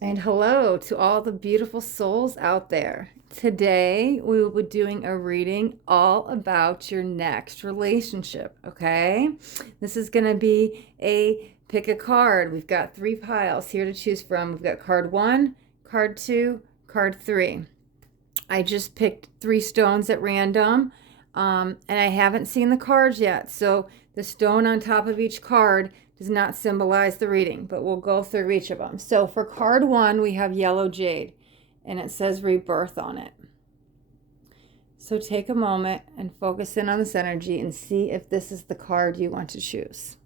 And hello to all the beautiful souls out there. Today we will be doing a reading all about your next relationship, okay? This is going to be a pick a card. We've got 3 piles here to choose from. We've got card 1, card 2, card 3. I just picked 3 stones at random, and I haven't seen the cards yet. So the stone on top of each card does not symbolize the reading, but we'll go through each of them. So for card 1, we have yellow jade, and it says rebirth on it. So take a moment and focus in on this energy and see if this is the card you want to choose.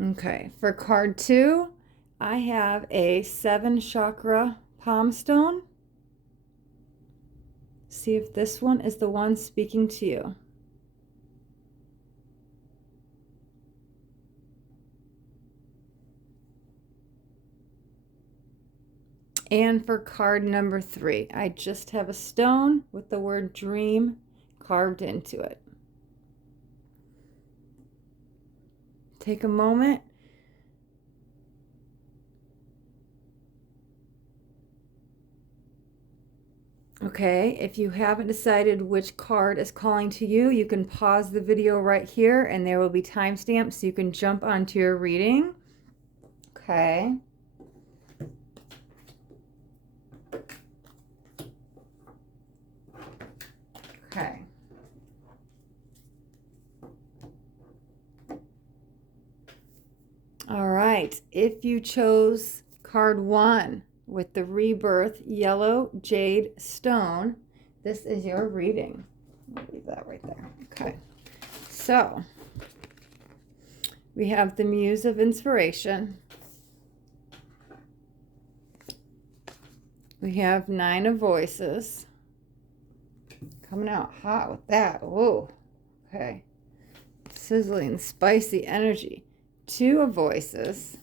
Okay, for card 2, I have a 7 chakra palm stone. See if this one is the one speaking to you. And for card number 3, I just have a stone with the word dream carved into it. Take a moment. Okay, if you haven't decided which card is calling to you, you can pause the video right here and there will be timestamps so you can jump onto your reading. Okay. Okay. All right, if you chose card 1 with the rebirth yellow jade stone, this is your reading. I'll leave that right there. Okay, so we have the Muse of Inspiration. We have 9 of Voices. Coming out hot with that. Whoa. Okay. Sizzling, spicy energy. 2 of Voices.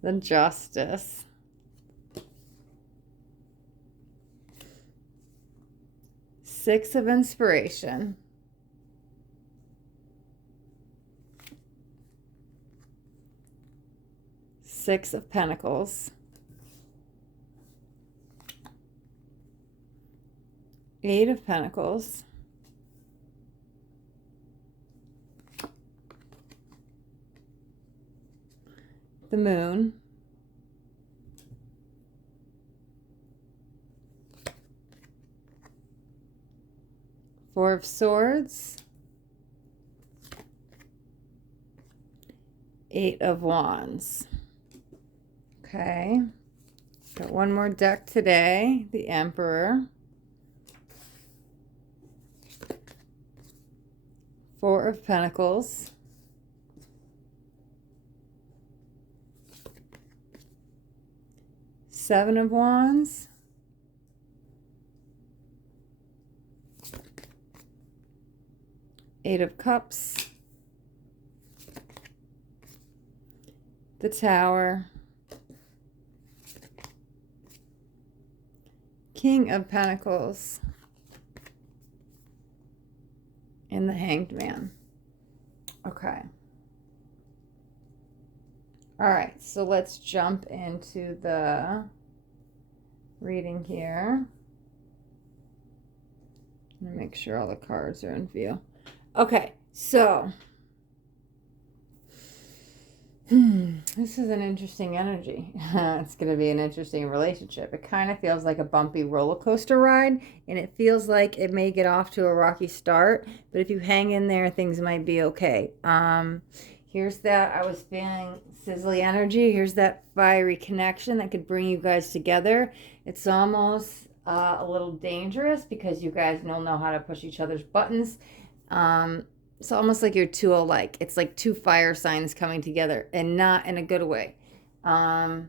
The Justice. Six of Inspiration. Six of Pentacles. 8 of Pentacles. The Moon. Four of Swords. 8 of Wands. Okay. Got one more deck today. The Emperor. 4 of Pentacles. Seven of Wands. Eight of Cups. The Tower. King of Pentacles. And the Hanged Man. Okay. All right, so let's jump into the reading here. I'm gonna make sure all the cards are in view. Okay, so this is an interesting energy. It's going to be an interesting relationship. It kind of feels like a bumpy roller coaster ride, and it feels like it may get off to a rocky start, but if you hang in there, things might be okay. Here's that I was feeling sizzly energy. Here's that fiery connection that could bring you guys together. It's almost a little dangerous because you guys don't know how to push each other's buttons. It's almost like you're two alike. It's like 2 fire signs coming together, and not in a good way. 9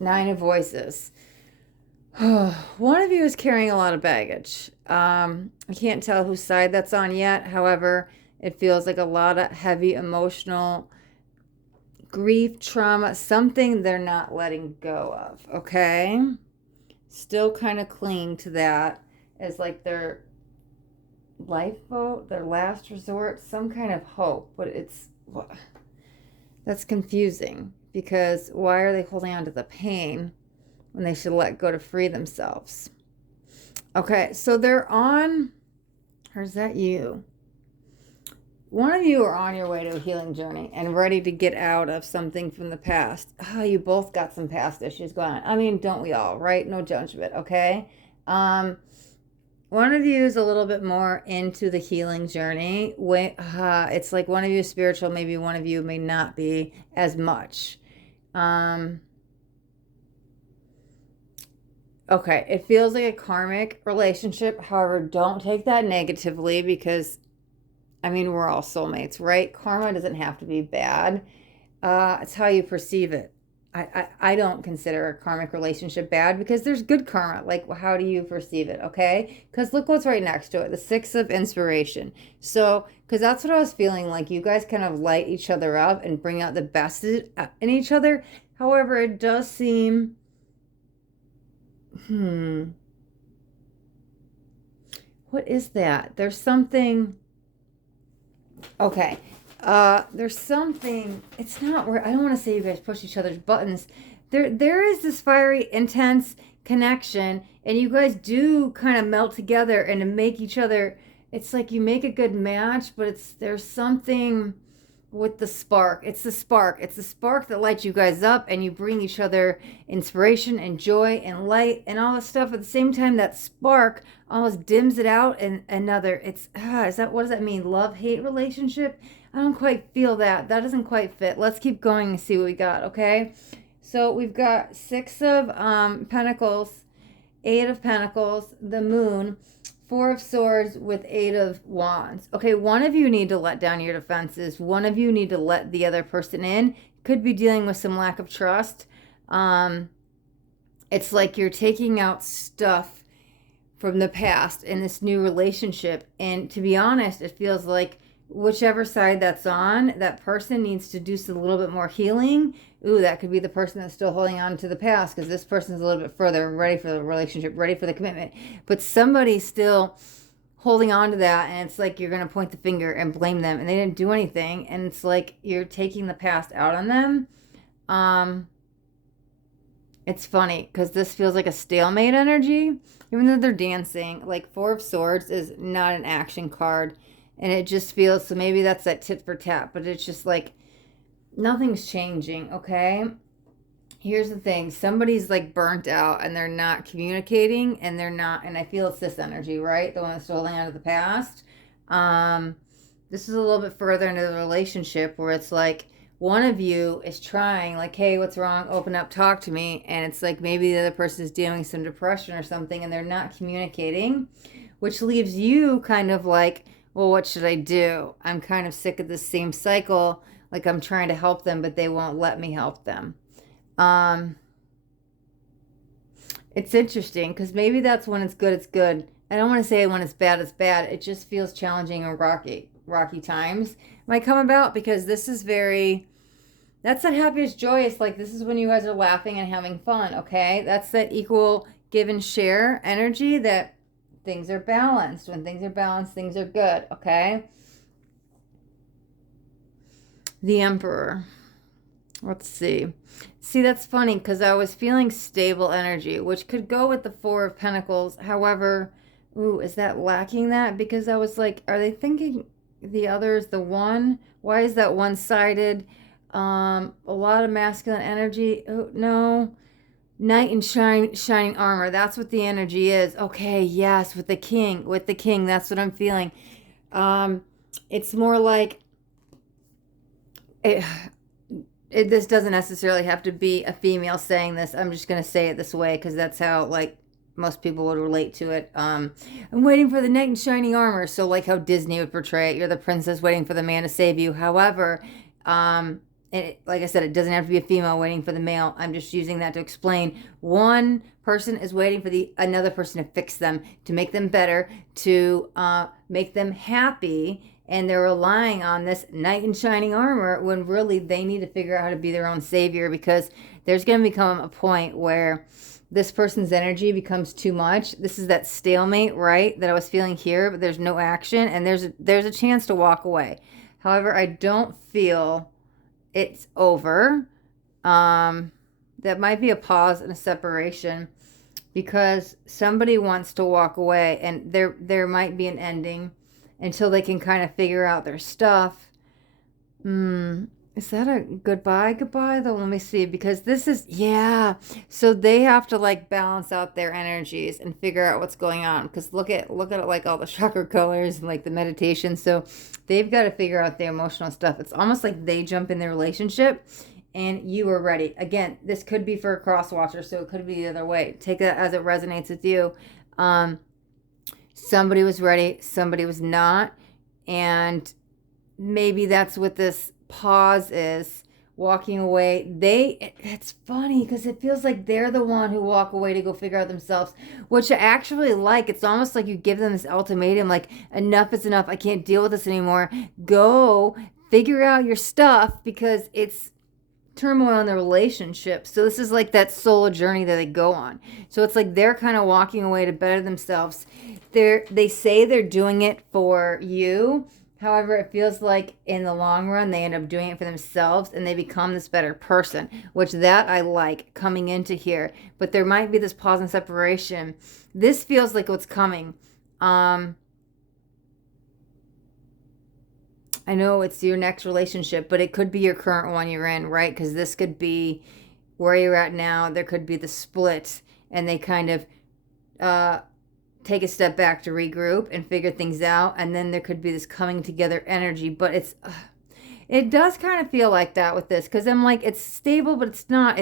of Voices. One of you is carrying a lot of baggage. I can't tell whose side that's on yet. However, it feels like a lot of heavy emotional grief, trauma, something they're not letting go of, okay? Still kind of clinging to that as like they're lifeboat, their last resort, some kind of hope, but that's confusing, because why are they holding on to the pain when they should let go to free themselves? Okay, so they're on, or is that you? One of you are on your way to a healing journey and ready to get out of something from the past. Oh, you both got some past issues going on. I mean, don't we all, right? No judgment, okay? One of you is a little bit more into the healing journey. It's like one of you is spiritual, maybe one of you may not be as much. Okay, it feels like a karmic relationship. However, don't take that negatively, because I mean, we're all soulmates, right? Karma doesn't have to be bad. It's how you perceive it. I don't consider a karmic relationship bad, because there's good karma. Like, how do you perceive it, okay? Because look what's right next to it, the Six of Inspiration. So, because that's what I was feeling, like you guys kind of light each other up and bring out the best in each other. However, it does seem, what is that? There's something... Okay, there's something, it's not where, I don't want to say you guys push each other's buttons. There is this fiery, intense connection, and you guys do kind of melt together and to make each other, it's like you make a good match, but there's something with the spark. It's the spark that lights you guys up, and you bring each other inspiration and joy and light and all this stuff. At the same time, that spark almost dims it out, and another, what does that mean? Love-hate relationship? I don't quite feel that. That doesn't quite fit. Let's keep going and see what we got, okay? So we've got Six of Pentacles, Eight of Pentacles, the Moon, Four of Swords with Eight of Wands. Okay, one of you need to let down your defenses. One of you need to let the other person in. Could be dealing with some lack of trust. It's like you're taking out stuff from the past in this new relationship. And to be honest, it feels like whichever side that's on, that person needs to do a little bit more healing. Ooh, that could be the person that's still holding on to the past, because this person's a little bit further, ready for the relationship, ready for the commitment. But somebody's still holding on to that, and it's like you're going to point the finger and blame them, and they didn't do anything, and it's like you're taking the past out on them. It's funny, because this feels like a stalemate energy, even though they're dancing. Like, Four of Swords is not an action card, and it just feels, so maybe that's that tit for tat, but it's just like, nothing's changing, okay? Here's the thing. Somebody's like burnt out, and they're not communicating, and I feel it's this energy, right? The one that's holding on to the past. This is a little bit further into the relationship, where it's like one of you is trying, like, hey, what's wrong? Open up, talk to me. And it's like maybe the other person is dealing with some depression or something, and they're not communicating, which leaves you kind of like, well, what should I do? I'm kind of sick of this same cycle. Like, I'm trying to help them, but they won't let me help them. It's interesting, because maybe that's when it's good, it's good. I don't want to say when it's bad, it's bad. It just feels challenging and rocky times might come about, because this is that's that happiest, joyous, like this is when you guys are laughing and having fun, okay? That's that equal give and share energy, that things are balanced. When things are balanced, things are good, okay? The Emperor. Let's see. See, that's funny, because I was feeling stable energy, which could go with the Four of Pentacles. However, ooh, is that lacking that? Because I was like, are they thinking the other is the one? Why is that one-sided? A lot of masculine energy. Oh, no. Knight in shining armor. That's what the energy is. Okay, yes, with the king. With the king, that's what I'm feeling. It's more like... this doesn't necessarily have to be a female saying this. I'm just going to say it this way, because that's how, like, most people would relate to it. I'm waiting for the knight in shining armor. So, like how Disney would portray it. You're the princess waiting for the man to save you. However, like I said, it doesn't have to be a female waiting for the male. I'm just using that to explain. One person is waiting for another person to fix them, to make them better, to make them happy. And they're relying on this knight in shining armor, when really they need to figure out how to be their own savior, because there's going to become a point where this person's energy becomes too much. This is that stalemate, right, that I was feeling here, but there's no action, and there's a chance to walk away. However, I don't feel it's over. That might be a pause and a separation, because somebody wants to walk away, and there might be an ending until they can kind of figure out their stuff. Is that a goodbye though? Let me see, because this is, yeah. So they have to like balance out their energies and figure out what's going on. Because look at it, like all the chakra colors and like the meditation. So they've got to figure out the emotional stuff. It's almost like they jump in their relationship and you are ready. Again, this could be for a cross watcher, so it could be the other way. Take that as it resonates with you. Somebody was ready, somebody was not, and maybe that's what this pause is, walking away. It's funny because it feels like they're the one who walk away to go figure out themselves, which I actually like. It's almost like you give them this ultimatum, like, enough is enough, I can't deal with this anymore, go figure out your stuff, because it's turmoil in the relationship. So this is like that solo journey that they go on. So it's like they're kind of walking away to better themselves. They say they're doing it for you. However, it feels like in the long run, they end up doing it for themselves and they become this better person, which that I like coming into here. But there might be this pause and separation. This feels like what's coming. I know it's your next relationship, but it could be your current one you're in, right? Because this could be where you're at now. There could be the split and they kind of take a step back to regroup and figure things out. And then there could be this coming together energy. But it does kind of feel like that with this, because I'm like, it's stable, but it's not.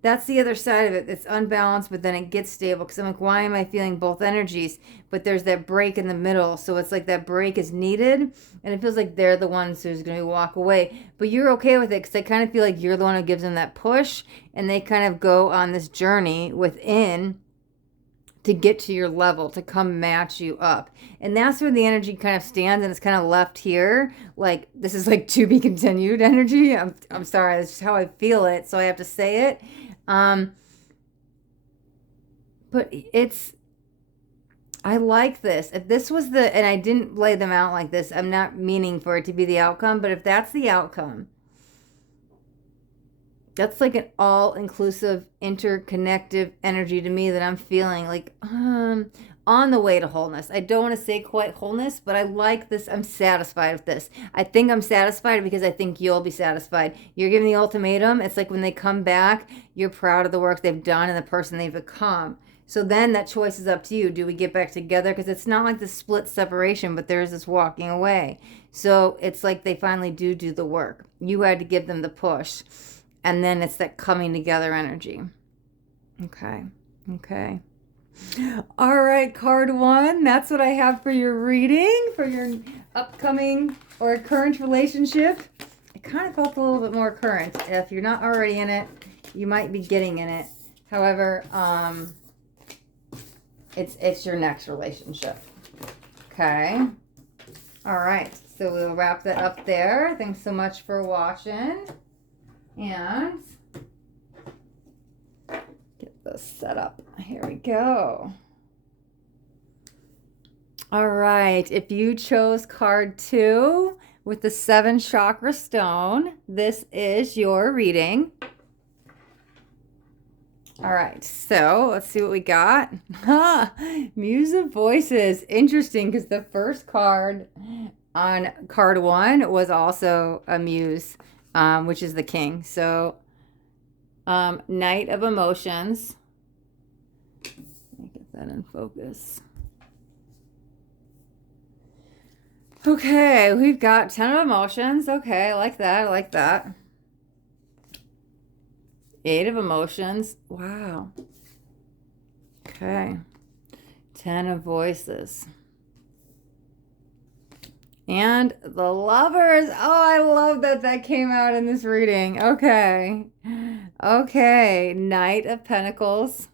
That's the other side of it. It's unbalanced, but then it gets stable, because I'm like, why am I feeling both energies? But there's that break in the middle. So it's like that break is needed, and it feels like they're the ones who's going to walk away. But you're okay with it, because I kind of feel like you're the one who gives them that push, and they kind of go on this journey within to get to your level, to come match you up. And that's where the energy kind of stands, and it's kind of left here. Like, this is like to be continued energy. I'm sorry, that's just how I feel it, so I have to say it. But I like this. If this was and I didn't lay them out like this, I'm not meaning for it to be the outcome, but if that's the outcome, that's like an all-inclusive, interconnective energy to me that I'm feeling like on the way to wholeness. I don't want to say quite wholeness, but I like this. I'm satisfied with this. I think I'm satisfied because I think you'll be satisfied. You're giving the ultimatum. It's like when they come back, you're proud of the work they've done and the person they've become. So then that choice is up to you. Do we get back together? Because it's not like the split separation, but there's this walking away. So it's like they finally do the work. You had to give them the push. And then it's that coming together energy. Okay. All right, card 1. That's what I have for your reading, for your upcoming or current relationship. It kind of felt a little bit more current. If you're not already in it, you might be getting in it. However, it's your next relationship. Okay. All right. So we'll wrap that up there. Thanks so much for watching. And get this set up. Here we go. All right. If you chose card 2 with the 7 chakra stone, this is your reading. All right. So let's see what we got. Muse of Voices. Interesting, because the first card on card 1 was also a muse. Which is the king. So, Knight of Emotions. Let me get that in focus. Okay, we've got 10 of Emotions. Okay, I like that. 8 of Emotions. Wow. Okay. 10 of Voices. And the Lovers. Oh, I love that came out in this reading. Okay. Knight of Pentacles.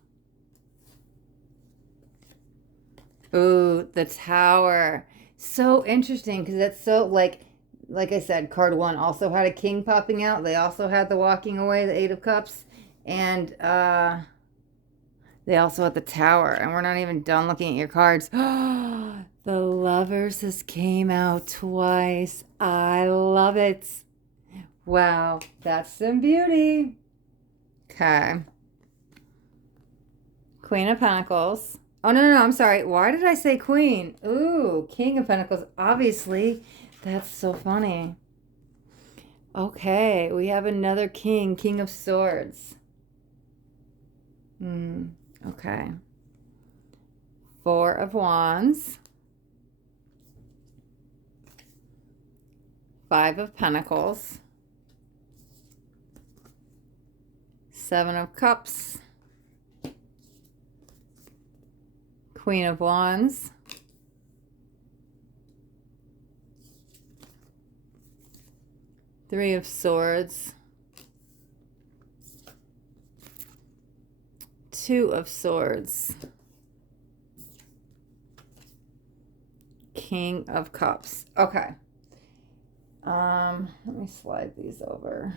Ooh, the Tower. So interesting, because that's so, like I said, card 1 also had a king popping out. They also had the walking away, the 8 of Cups. And They also at the Tower, and we're not even done looking at your cards. The Lovers just came out twice. I love it. Wow, that's some beauty. Okay. Queen of Pentacles. Oh, no, I'm sorry. Why did I say Queen? Ooh, King of Pentacles. Obviously, that's so funny. Okay, we have another King. King of Swords. Okay. Four of Wands. Five of Pentacles. Seven of Cups. Queen of Wands. Three of Swords. Two of Swords. King of Cups. Okay. Let me slide these over.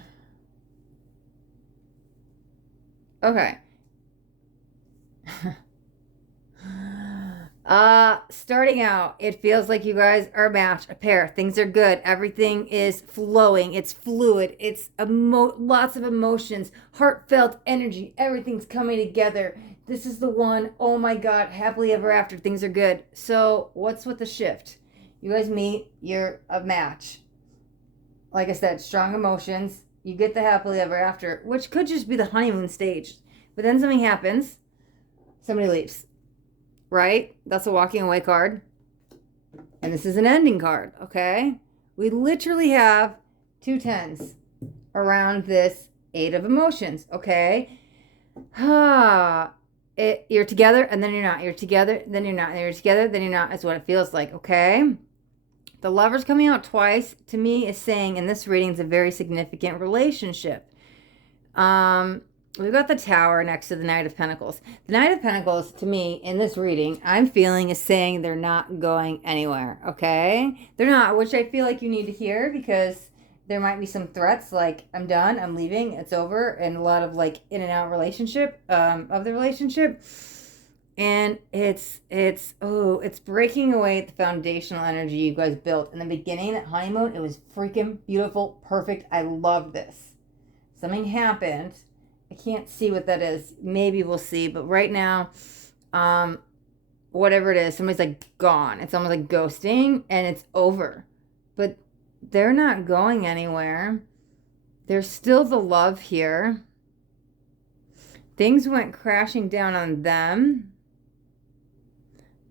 Okay. Starting out, it feels like you guys are a match, a pair. Things are good. Everything is flowing. It's fluid. It's lots of emotions, heartfelt energy. Everything's coming together. This is the one. Oh my God. Happily ever after. Things are good. So what's with the shift? You guys meet. You're a match. Like I said, strong emotions. You get the happily ever after, which could just be the honeymoon stage. But then something happens. Somebody leaves. Right? That's a walking away card. And this is an ending card, okay? We literally have two tens around this eight of emotions, okay? You're together and then you're not. You're together, then you're not. You're together, then you're not. That's what it feels like, okay? The Lovers coming out twice, to me, is saying in this reading it's a very significant relationship. We've got the Tower next to the Knight of Pentacles. The Knight of Pentacles, to me, in this reading, I'm feeling is saying they're not going anywhere, okay? They're not, which I feel like you need to hear because there might be some threats like, I'm done, I'm leaving, it's over, and a lot of like in and out relationship, of the relationship. And it's breaking away the foundational energy you guys built. In the beginning, that honeymoon, it was freaking beautiful, perfect. I love this. Something happened. I can't see what that is. Maybe we'll see. But right now, whatever it is, somebody's like gone. It's almost like ghosting and it's over. But they're not going anywhere. There's still the love here. Things went crashing down on them.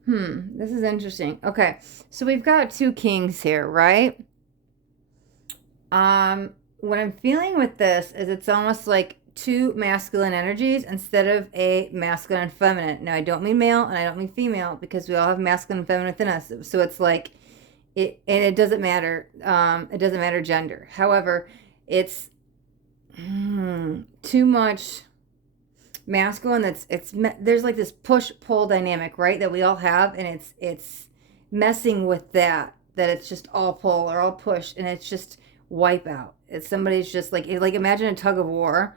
This is interesting. Okay, so we've got two kings here, right? What I'm feeling with this is it's almost like two masculine energies instead of a masculine and feminine. Now, I don't mean male and I don't mean female because we all have masculine and feminine within us. So it's like, it doesn't matter. It doesn't matter gender. However, it's too much masculine. There's like this push-pull dynamic, right? That we all have, and it's messing with that it's just all pull or all push, and it's just wipe out. It's somebody's just like imagine a tug of war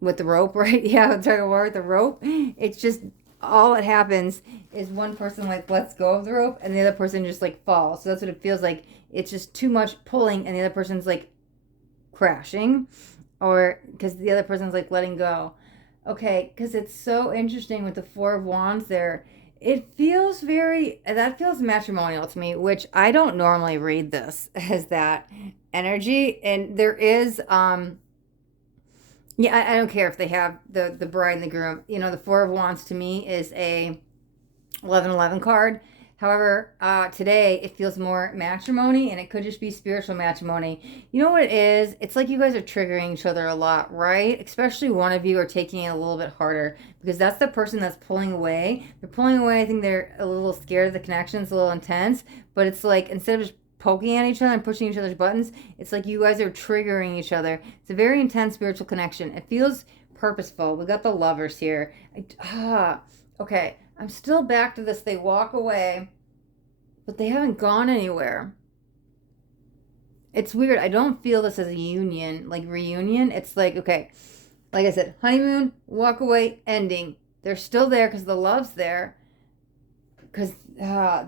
with the rope, right? Yeah, a tug of war with the rope. It's just all that happens is one person like lets go of the rope and the other person just like falls. So that's what it feels like. It's just too much pulling and the other person's like crashing, or because the other person's like letting go. Okay, because it's so interesting with the Four of Wands there. It feels that feels matrimonial to me, which I don't normally read this as that energy. And there is, I don't care if they have the bride and the groom. You know, the Four of Wands to me is a 11-11 card. However, today it feels more matrimony, and it could just be spiritual matrimony. You know what it is? It's like you guys are triggering each other a lot, right? Especially one of you are taking it a little bit harder because that's the person that's pulling away. They're pulling away. I think they're a little scared of the connection. It's a little intense, but it's like instead of just poking at each other and pushing each other's buttons, it's like you guys are triggering each other. It's a very intense spiritual connection. It feels purposeful. We got the Lovers here. Okay. I'm still back to this. They walk away, but they haven't gone anywhere. It's weird. I don't feel this as a union, like reunion. It's like, okay, Like I said, honeymoon, walk away, ending. They're still there because the love's there. Because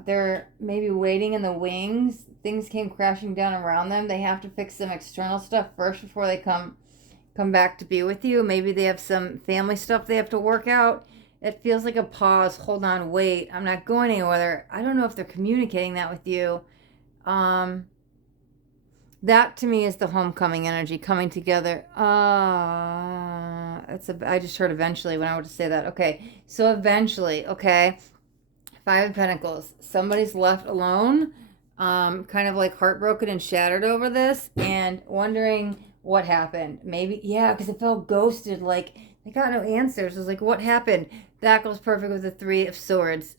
they're maybe waiting in the wings. Things came crashing down around them. They have to fix some external stuff first before they come back to be with you. Maybe they have some family stuff they have to work out. It feels like a pause. Hold on, wait. I'm not going anywhere. I don't know if they're communicating that with you. That to me is the homecoming energy, coming together. I just heard eventually when I would say that. Okay, so eventually, okay. 5 of Pentacles. Somebody's left alone, kind of like heartbroken and shattered over this, and wondering what happened. Maybe, yeah, because it felt ghosted. Like they got no answers. It was like, what happened? That goes perfect with the 3 of Swords.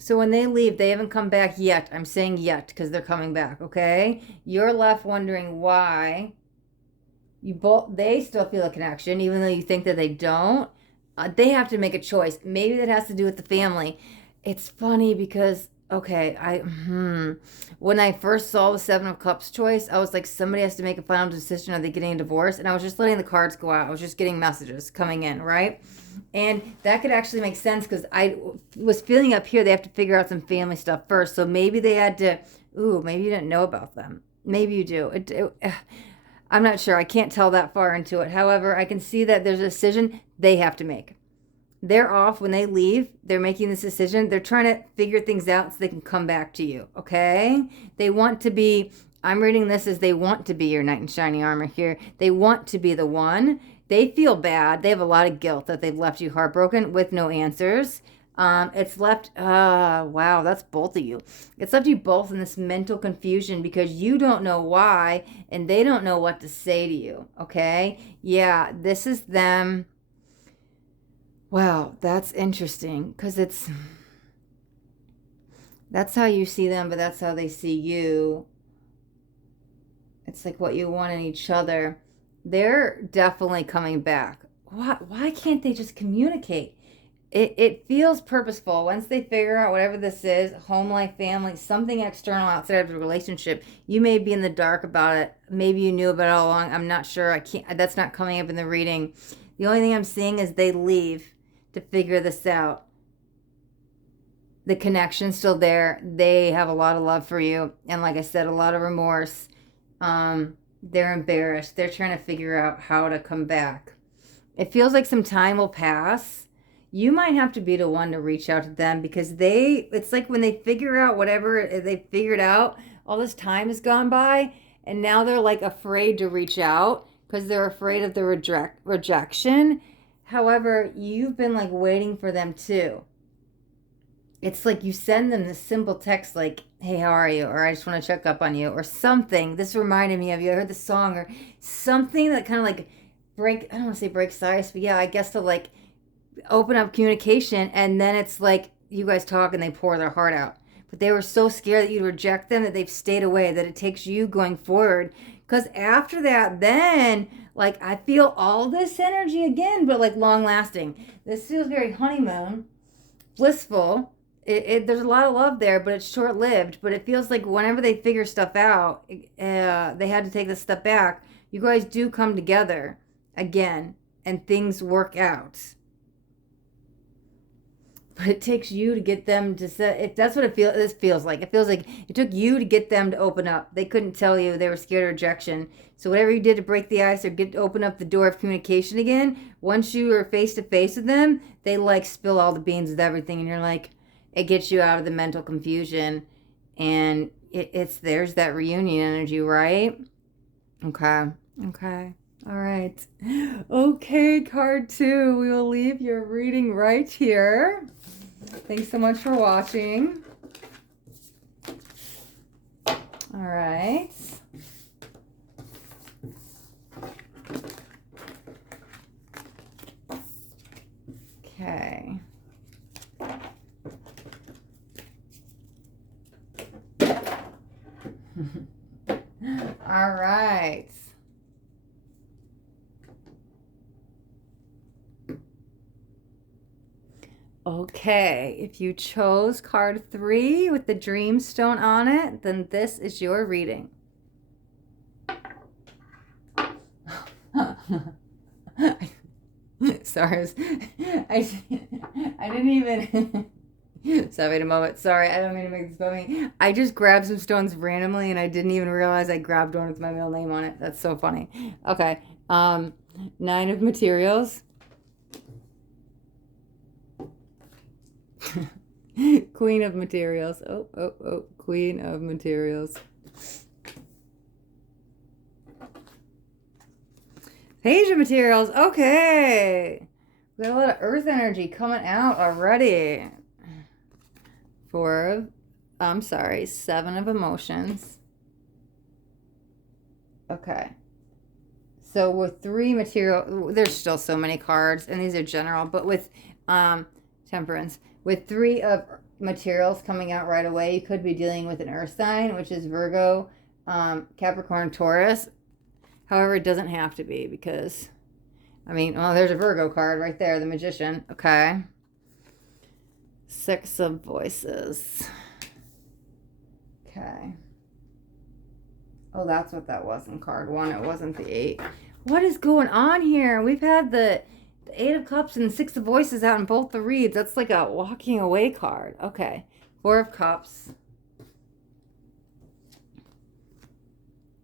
So when they leave, they haven't come back yet. I'm saying yet because they're coming back, okay? You're left wondering why. They still feel a connection, even though you think that they don't. They have to make a choice. Maybe that has to do with the family. It's funny because, okay, when I first saw the 7 of Cups choice, I was like, somebody has to make a final decision. Are they getting a divorce? And I was just letting the cards go out. I was just getting messages coming in, right? And that could actually make sense because I was feeling up here they have to figure out some family stuff first. So maybe they had to, maybe you didn't know about them. Maybe you do. I'm not sure. I can't tell that far into it. However, I can see that there's a decision they have to make. They're off when they leave. They're making this decision. They're trying to figure things out so they can come back to you, okay? They want to be, I'm reading this as they want to be your knight in shining armor here. They want to be the one. They feel bad. They have a lot of guilt that they've left you heartbroken with no answers. It's left, wow, that's both of you. It's left you both in this mental confusion because you don't know why and they don't know what to say to you, okay? Yeah, this is them. Wow, that's interesting because that's how you see them, but that's how they see you. It's like what you want in each other. They're definitely coming back. Why can't they just communicate? It feels purposeful. Once they figure out whatever this is, home life, family, something external outside of the relationship, you may be in the dark about it. Maybe you knew about it all along. I'm not sure. That's not coming up in the reading. The only thing I'm seeing is they leave to figure this out. The connection's still there. They have a lot of love for you. And like I said, a lot of remorse. They're embarrassed. They're trying to figure out how to come back. It feels like some time will pass. You might have to be the one to reach out to them because it's like when they figure out whatever they figured out, all this time has gone by and now they're like afraid to reach out because they're afraid of the rejection. However, you've been like waiting for them too. It's like you send them this simple text like, hey, how are you? Or I just want to check up on you or something. This reminded me of you. I heard the song or something that kind of like I don't want to say break ice, but yeah, I guess to like open up communication. And then it's like you guys talk and they pour their heart out. But they were so scared that you'd reject them that they've stayed away, that it takes you going forward. Because after that, then like I feel all this energy again, but like long lasting. This feels very honeymoon, blissful. There's a lot of love there, but it's short-lived. But it feels like whenever they figure stuff out, they had to take this step back. You guys do come together again, and things work out. But it takes you to get them to say, if that's what this feels like. It feels like it took you to get them to open up. They couldn't tell you. They were scared of rejection. So whatever you did to break the ice or open up the door of communication again, once you were face to face with them, they like spill all the beans with everything. And you're like, it gets you out of the mental confusion. And there's that reunion energy, right? Okay. All right. Okay, card 2. We will leave your reading right here. Thanks so much for watching. All right. Okay. All right. Okay, if you chose card 3 with the Dreamstone on it, then this is your reading. Sorry, I didn't even. Sorry, wait a moment. Sorry, I don't mean to make this funny. I just grabbed some stones randomly, and I didn't even realize I grabbed one with my middle name on it. That's so funny. Okay, 9 of materials. Queen of materials. Oh, Queen of materials. Page of materials. Okay. We got a lot of earth energy coming out already. 7 of emotions. Okay. So with 3 material, there's still so many cards, and these are general, but with temperance, with 3 of materials coming out right away, you could be dealing with an earth sign, which is Virgo, Capricorn, Taurus. However, it doesn't have to be because, I mean, well, there's a Virgo card right there, the Magician. Okay. 6 of voices. Okay. Oh, that's what that was in card 1. It wasn't the 8. What is going on here? We've had the 8 of Cups and 6 of voices out in both the reads. That's like a walking away card. Okay. 4 of Cups.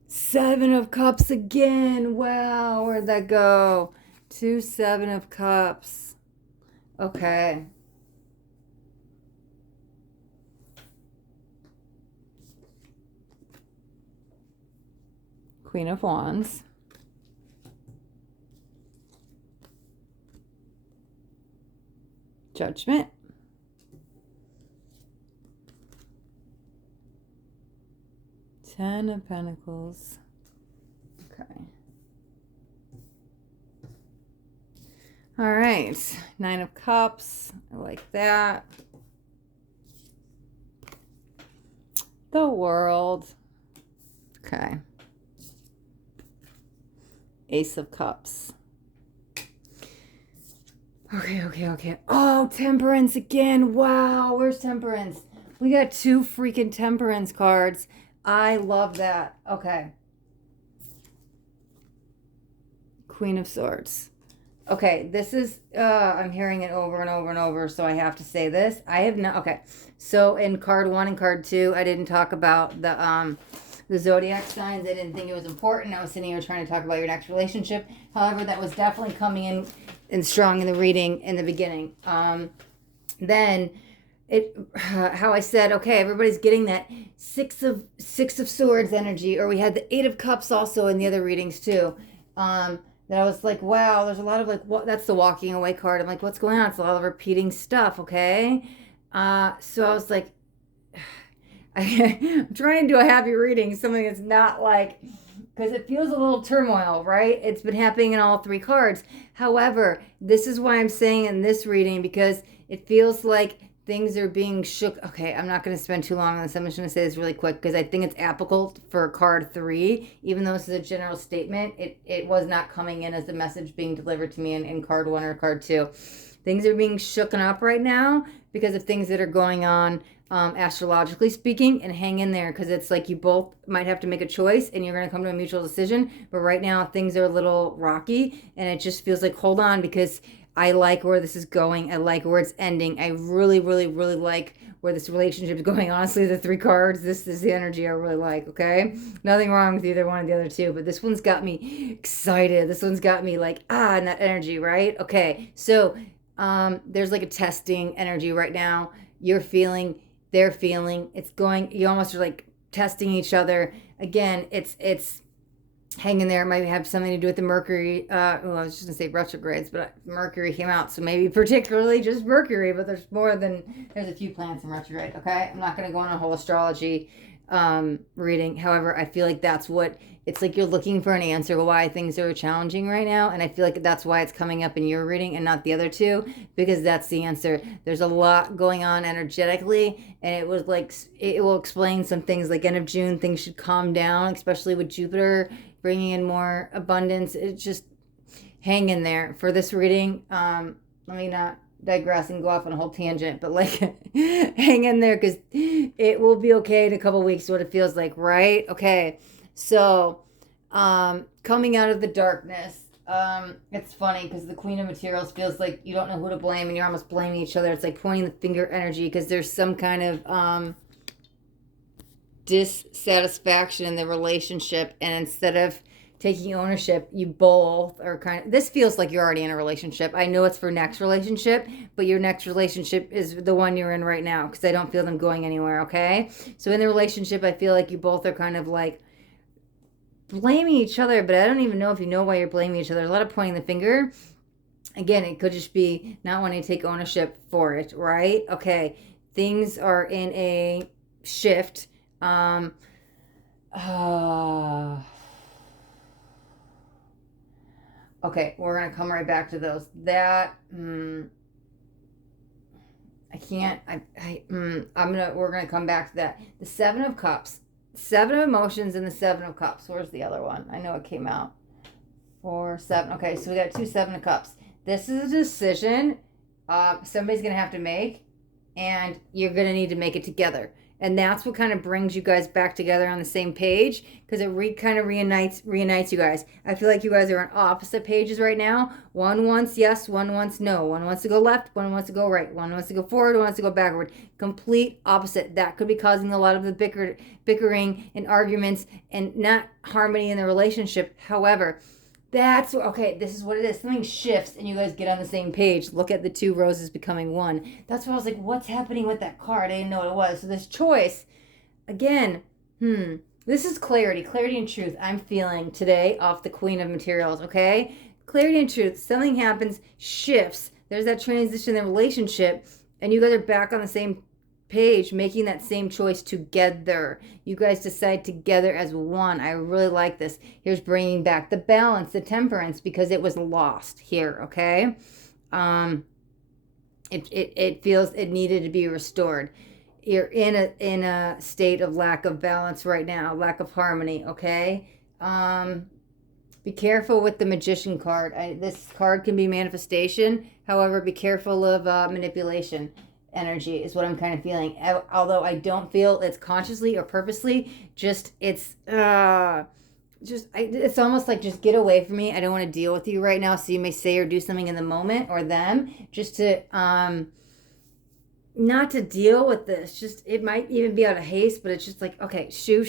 7 of Cups again. Wow, where'd that go? 2 7 of Cups. Okay. Queen of Wands. Judgment. Ten of Pentacles. Okay. All right. 9 of Cups. I like that. The World. Okay. Ace of Cups. Okay. Oh, Temperance again. Wow. Where's Temperance? We got 2 freaking Temperance cards. I love that. Okay. Queen of Swords. Okay, this is, I'm hearing it over and over and over, so I have to say this. I have not, okay. So in card 1 and card 2, I didn't talk about the zodiac signs. I didn't think it was important. I was sitting here trying to talk about your next relationship. However, that was definitely coming in strong in the reading in the beginning. Then how I said, okay, everybody's getting that six of swords energy, or we had the 8 of cups also in the other readings too. That I was like, wow, there's a lot of like, what? That's the walking away card. I'm like, what's going on? It's a lot of repeating stuff. Okay. So I was like, I'm trying to do a happy reading, something that's not like, because it feels a little turmoil, right? It's been happening in all 3 cards. However, this is why I'm saying in this reading, because it feels like things are being shook. Okay, I'm not going to spend too long on this. I'm just going to say this really quick because I think it's applicable for card 3. Even though this is a general statement, it was not coming in as a message being delivered to me in card 1 or card 2. Things are being shooken up right now because of things that are going on astrologically speaking, and hang in there because it's like you both might have to make a choice and you're going to come to a mutual decision. But right now things are a little rocky and it just feels like, hold on, because I like where this is going. I like where it's ending. I really, really, really like where this relationship is going. Honestly, the 3 cards, this is the energy I really like, okay? Nothing wrong with either one of the other 2, but this one's got me excited. This one's got me like, in that energy, right? Okay, so there's like a testing energy right now. You're feeling, they're feeling. It's going, you almost are like testing each other. Again, it's hanging there. It might have something to do with the Mercury. I was just gonna say retrogrades, but Mercury came out, so maybe particularly just Mercury. But there's a few planets in retrograde. Okay, I'm not gonna go on a whole astrology reading. However, I feel like that's what it's like. You're looking for an answer why things are challenging right now, and I feel like that's why it's coming up in your reading and not the other 2, because that's the answer. There's a lot going on energetically, and it was like it will explain some things. Like end of June, things should calm down, especially with Jupiter bringing in more abundance. It's just hang in there for this reading. Let me not digress and go off on a whole tangent, but like hang in there because it will be okay in a couple weeks, what it feels like, right? Okay, so coming out of the darkness, It's funny because the Queen of Materials feels like you don't know who to blame and you're almost blaming each other. It's like pointing the finger energy because there's some kind of dissatisfaction in the relationship, and instead of taking ownership, you both are kind of, this feels like you're already in a relationship. I know it's for next relationship, but your next relationship is the one you're in right now because I don't feel them going anywhere. Okay, so in the relationship I feel like you both are kind of like blaming each other, but I don't even know if you know why you're blaming each other. There's a lot of pointing the finger. Again, it could just be not wanting to take ownership for it, right? Okay, things are in a shift. Uh, okay, we're gonna come right back to those. That I can't. We're gonna come back to that. The Seven of Cups, Seven of Emotions, and the Seven of Cups. Where's the other one? I know it came out. 4, 7. Okay, so we got 2 Seven of Cups. This is a decision somebody's gonna have to make, and you're gonna need to make it together. And that's what kind of brings you guys back together on the same page, because it kind of reunites you guys. I feel like you guys are on opposite pages right now. One wants yes, one wants no. One wants to go left, one wants to go right. One wants to go forward, one wants to go backward. Complete opposite. That could be causing a lot of the bickering and arguments and not harmony in the relationship. However, that's okay. This is what it is. Something shifts and you guys get on the same page. Look at the 2 roses becoming 1. That's what I was like, what's happening with that card? I didn't know what it was. So this choice, again, this is clarity and truth I'm feeling today off the Queen of Materials, okay? Clarity and truth. Something happens, shifts. There's that transition in the relationship, and you guys are back on the same page, making that same choice together. You guys decide together as one. I really like this. Here's bringing back the balance, the temperance, because it was lost here, okay? It feels it needed to be restored. You're in a state of lack of balance right now, lack of harmony, okay? Be careful with the Magician card. This card can be manifestation. However, be careful of manipulation energy is what I'm kind of feeling. Although I don't feel it's consciously or purposely, it's almost like just get away from me. I don't want to deal with you right now. So you may say or do something in the moment, or them, just to not to deal with this. Just it might even be out of haste, but it's just like, okay, shoo,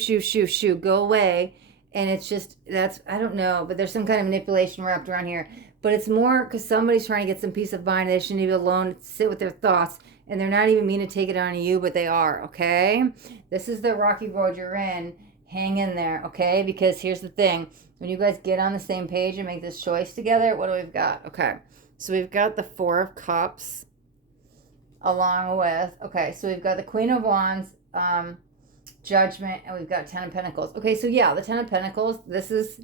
go away. And it's just, I don't know, but there's some kind of manipulation wrapped around here. But it's more because somebody's trying to get some peace of mind. They shouldn't be alone, sit with their thoughts. And they're not even mean to take it on you, but they are, okay? This is the rocky road you're in. Hang in there, okay? Because here's the thing. When you guys get on the same page and make this choice together, what do we've got? Okay, so we've got the 4 of Cups along with, okay, so we've got the Queen of Wands, Judgment, and we've got 10 of Pentacles. Okay, so yeah, the 10 of Pentacles, this is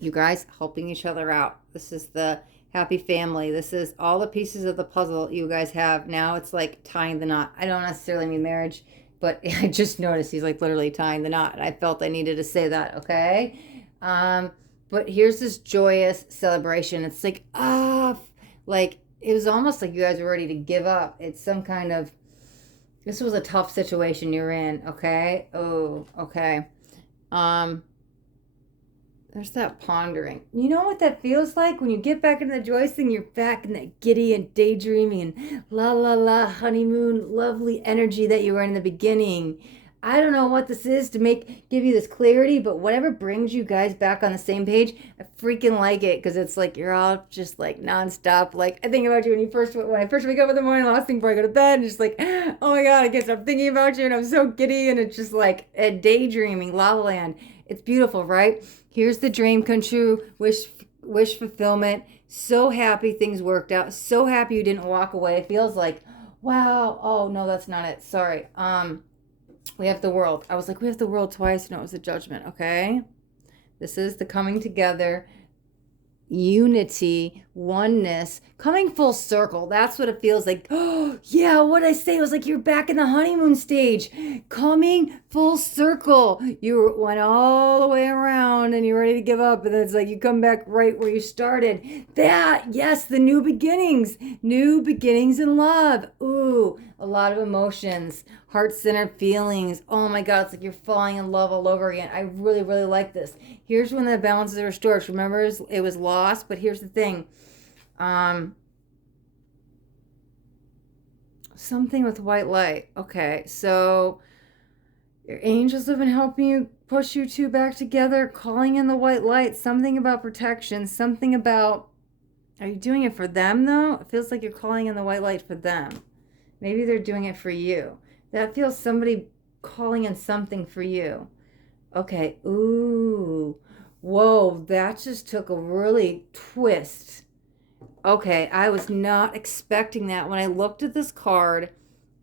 you guys helping each other out. This is the happy family. This is all the pieces of the puzzle you guys have. Now it's like tying the knot. I don't necessarily mean marriage, but I just noticed he's like literally tying the knot. I felt I needed to say that, okay? But here's this joyous celebration. It's like, like it was almost like you guys were ready to give up. It's some kind of, this was a tough situation you're in, okay? Oh, okay. There's that pondering. You know what that feels like? When you get back into the joyous thing, you're back in that giddy and daydreaming and la la la honeymoon lovely energy that you were in the beginning. I don't know what this is to give you this clarity, but whatever brings you guys back on the same page, I freaking like it, because it's like you're all just like nonstop. Like I think about you when I first wake up in the morning, last thing before I go to bed, and just like, oh my God, I guess I'm thinking about you, and I'm so giddy, and it's just like a daydreaming, La La Land. It's beautiful, right? Here's the dream come true, wish fulfillment. So happy things worked out. So happy you didn't walk away. It feels like, wow. Oh no, that's not it. Sorry. We have the World. I was like, we have the World twice. No, it was the Judgment. Okay. This is the coming together, unity oneness, coming full circle. That's what it feels like. Oh, yeah, what did I say? It was like you're back in the honeymoon stage, coming full circle. You went all the way around and you're ready to give up. And then it's like you come back right where you started. That, yes, the new beginnings in love. Ooh, a lot of emotions, heart-centered feelings. Oh my God, it's like you're falling in love all over again. I really, really like this. Here's when the balance is restored. Remember, it was lost, but here's the thing. Something with white light. Okay, so your angels have been helping you push you two back together, calling in the white light. Something about protection, something about, are you doing it for them though? It feels like you're calling in the white light for them. Maybe they're doing it for you. That feels somebody calling in something for you. Okay, ooh, whoa, that just took a really twist. Okay, I was not expecting that. When I looked at this card,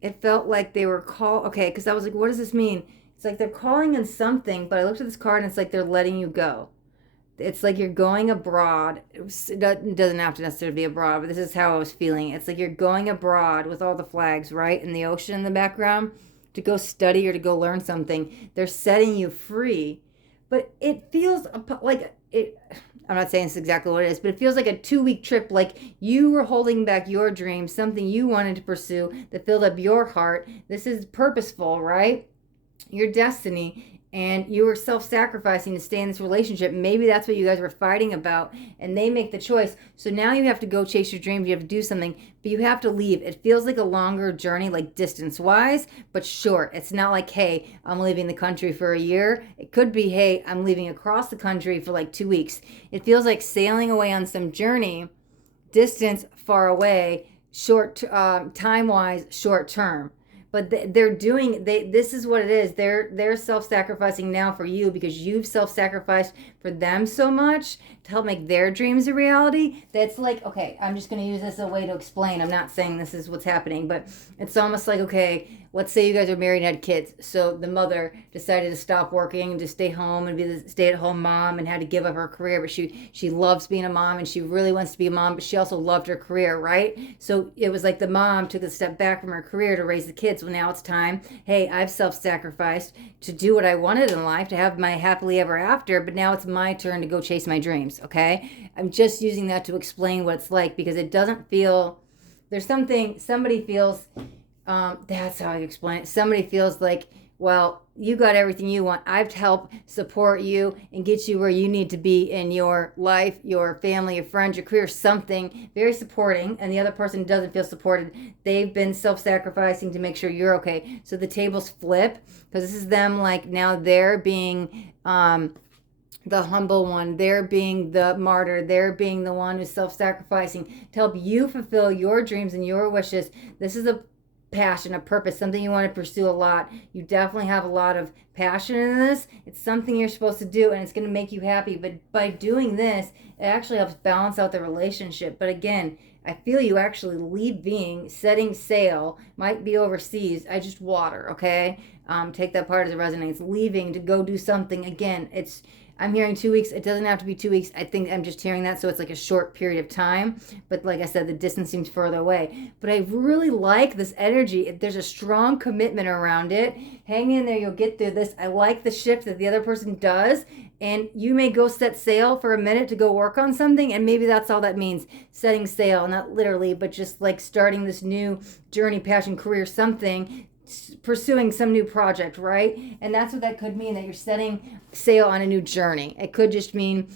it felt like they were okay, because I was like, what does this mean? It's like they're calling in something, but I looked at this card and it's like they're letting you go. It's like you're going abroad. It doesn't have to necessarily be abroad, but this is how I was feeling. It's like you're going abroad with all the flags, right? And the ocean in the background to go study or to go learn something. They're setting you free. But it feels like it. I'm not saying it's exactly what it is, but it feels like a 2-week trip, like you were holding back your dreams, something you wanted to pursue that filled up your heart. This is purposeful, right? Your destiny. And you were self-sacrificing to stay in this relationship. Maybe that's what you guys were fighting about, and they make the choice. So now you have to go chase your dreams. You have to do something, but you have to leave. It feels like a longer journey, like distance-wise, but short. It's not like, hey, I'm leaving the country for a year. It could be, hey, I'm leaving across the country for like 2 weeks. It feels like sailing away on some journey, distance, far away, short, time-wise, short term. But they're doing, this is what it is. They're self-sacrificing now for you because you've self-sacrificed for them so much to help make their dreams a reality. That's like, okay, I'm just going to use this as a way to explain. I'm not saying this is what's happening, but it's almost like, okay, let's say you guys are married and had kids. So the mother decided to stop working and to stay home and be the stay-at-home mom and had to give up her career. But she loves being a mom and she really wants to be a mom, but she also loved her career, right? So it was like the mom took a step back from her career to raise the kids. Well, now it's time. Hey, I've self-sacrificed to do what I wanted in life, to have my happily ever after, but now it's my turn to go chase my dreams, okay? I'm just using that to explain what it's like because it doesn't feel, there's something, somebody feels, that's how I explain it. Somebody feels like, well, you got everything you want. I've helped support you and get you where you need to be in your life, your family, your friends, your career, something very supporting, and the other person doesn't feel supported. They've been self-sacrificing to make sure you're okay. So the tables flip because this is them like now they're being the humble one, they're being the martyr, they're being the one who's self-sacrificing to help you fulfill your dreams and your wishes. This is a passion, a purpose, something you want to pursue a lot. You definitely have a lot of passion in this. It's something you're supposed to do and it's going to make you happy. But by doing this, it actually helps balance out the relationship. But again, I feel you actually leaving, setting sail, might be overseas. I just water, okay? Take that part as it resonates. Leaving to go do something. Again, I'm hearing 2 weeks. It doesn't have to be 2 weeks. I think I'm just hearing that, so it's like a short period of time. But like I said, the distance seems further away. But I really like this energy. There's a strong commitment around it. Hang in there. You'll get through this. I like the shift that the other person does. And you may go set sail for a minute to go work on something. And maybe that's all that means. Setting sail, not literally, but just like starting this new journey, passion, career, something, pursuing some new project, right? And that's what that could mean, that you're setting sail on a new journey. It could just mean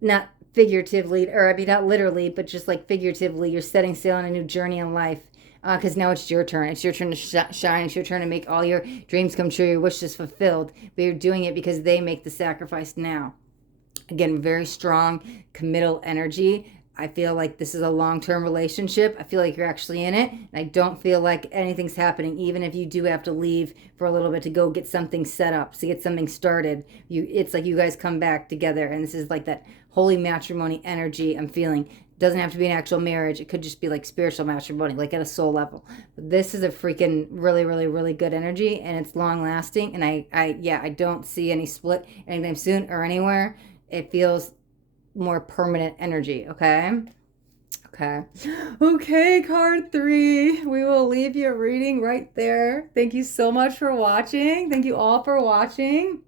not figuratively, or I mean not literally, but just like figuratively, you're setting sail on a new journey in life. Because now it's your turn. It's your turn to shine. It's your turn to make all your dreams come true, your wishes fulfilled. But you're doing it because they make the sacrifice now. Again, very strong committal energy. I feel like this is a long-term relationship. I feel like you're actually in it. And I don't feel like anything's happening, even if you do have to leave for a little bit to go get something set up, to get something started. It's like you guys come back together. And this is like that holy matrimony energy I'm feeling. It doesn't have to be an actual marriage. It could just be like spiritual matrimony, like at a soul level. But this is a freaking really, really, really good energy. And it's long-lasting. And I don't see any split anytime soon or anywhere. It feels more permanent energy, okay? Okay. Okay, card 3. We will leave your reading right there. Thank you so much for watching. Thank you all for watching.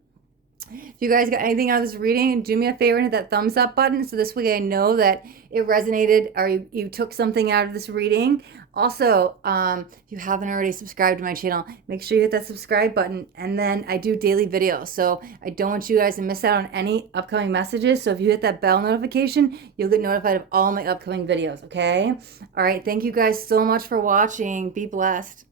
If you guys got anything out of this reading, do me a favor and hit that thumbs up button so this way I know that it resonated or you took something out of this reading. Also, if you haven't already subscribed to my channel, make sure you hit that subscribe button. And then I do daily videos, so I don't want you guys to miss out on any upcoming messages. So if you hit that bell notification, you'll get notified of all my upcoming videos, okay? All right, thank you guys so much for watching. Be blessed.